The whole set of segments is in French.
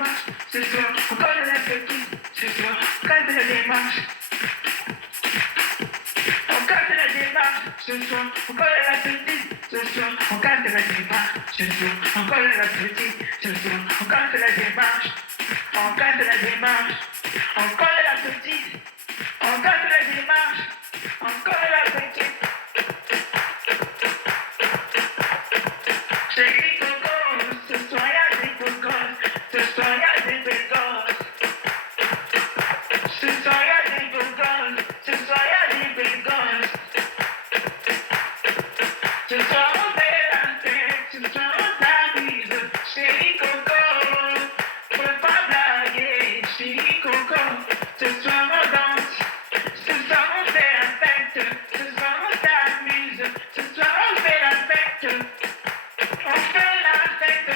démarche, ce soir, encore de la petite, ce soir, encore de la démarche. Encore de la démarche, ce soir, encore de la petite, ce soir, encore de la démarche, ce soir, encore de la petite, ce soir, encore de la démarche, encore de la démarche, encore de la petite, encore de la démarche, encore de la petite. Chérie Coco, ce soir y'a des cocos, ce soir y'a des bégos. Ce soir y'a des cocos, ce soir y'a des bégos. Ce soir on fait la fête, ce soir on s'amuse. Chérie Coco, faut pas blaguer. Chérie Coco, ce soir on danse, ce soir on fait la fête, ce soir on s'amuse. Ce soir on fait la fête. On fait la fête.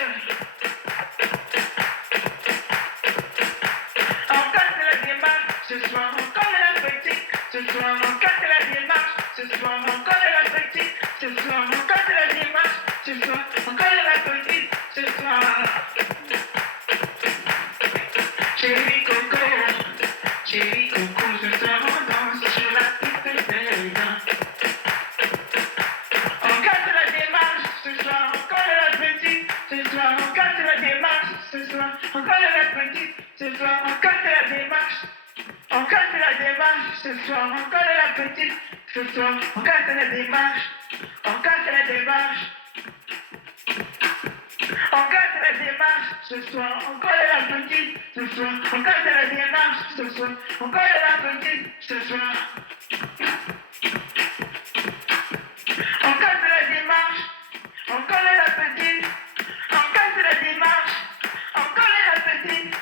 Encore de la démarche, ce soir encore de la petite, ce soir encore de la démarche, ce soir encore de la petite, ce soir encore de la démarche, ce soir encore de la petite, ce soir. Chérie Coco, ce soir on danse sur la piste d'Elsa. Encore de la démarche, ce soir encore de la petite, ce soir encore de la démarche, ce soir encore de la petite, ce soir encore de la démarche, encore de la démarche, ce soir encore de la petite, ce soir encore de la démarche, encore de la démarche, encore de la démarche, ce soir encore de la petite, ce soir encore de la démarche, ce soir encore de la petite, ce soir. Encore de la démarche, encore de la petite, encore de la démarche, encore de la petite,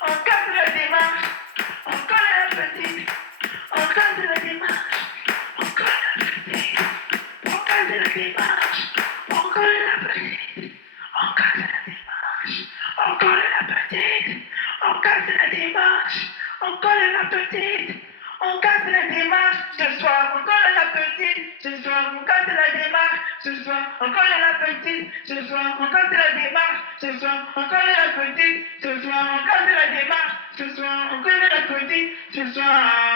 encore de la démarche, encore de la petite, encore de la démarche, encore de la petite, encore de la démarche, encore de la petite, encore de la démarche, encore de la petite, encore de la démarche, encore de la petite. Encore de la démarche, ce soir, encore de la petite, ce soir, encore de la démarche, ce soir, encore de la petite, ce soir, encore de la démarche, ce soir, encore de la petite, ce soir, encore de la démarche, ce soir, encore de la petite, ce soir.